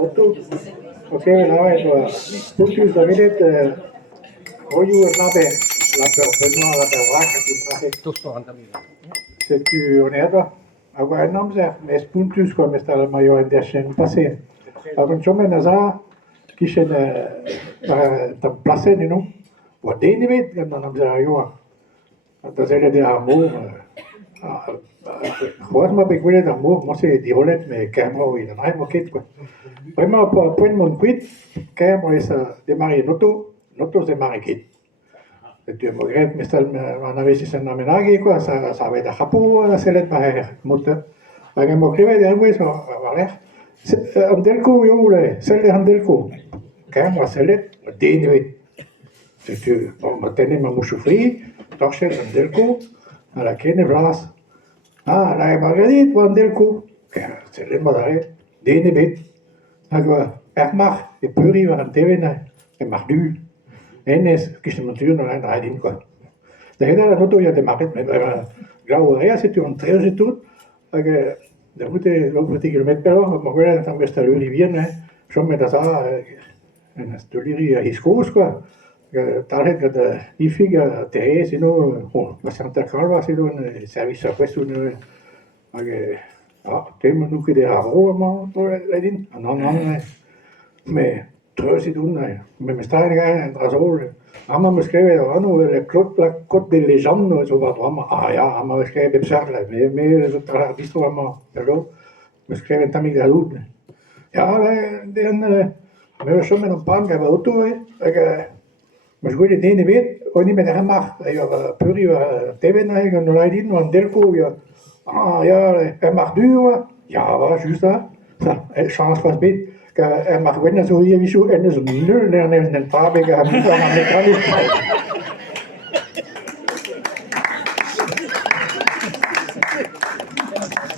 auto. Oké, nou even stukjes dat weet hoju nabe la Benoît la Berwac qui praxe Tutto antamina. se tu oneda. Agora não sei, mas puntos como está a maior deixen passé. Agora chama naza que chena ta place não. O dele vet não sei eu. Dat is hele de amor. Gewoon maar ik wil dat moe, moest je die rollet met camera in een eigen moket quoi. Vraiment point mon quid, camera is de mari noto de mari kit. Tu me regret mais stel man avait si sen namenagi quoi, ça va être chapeau c'est let maar motte. Maar mo krive de algo eso, vale. Andelko yo le, sel andelko. Camera selet, de nuit. C'est tu on tenait ma mouche free, torche andelko, à la kene blas. Ah, la Margarit van Delco. C'est le modèle. Dene bit. Agora, mag, de puri waren tevena. Mag du. Enes, kismutur no ein rein quoi. Da heda la noto ya de market, grau rea c'est un très et tout. Aga, da mute lo petit kilomètre per heure, mo quella tam questa luri viene. Je me da ça en stoliri a hiskos quoi. Target kad ifiga te sino la Santa Carva sino un service a questo tema nu che era Roma ledin non me trösi dun me sta in trasol amma me scrive no le code de légende so va drama ja amma me scrive besarla me tra visto amma però me scrive tammi da lut ja den me so me non panga auto maar goed, de ene weet, ook niet met hem mag. Ja, puri, teven eigenlijk, en leidin, van Delco, ja. Ah, ja, hij mag duwen. Ja, was juist dat. Chance was beet. Hij mag winnen, zo hier, wie zo, en zo nul, en een trabik, hij moet aan de mechaniek.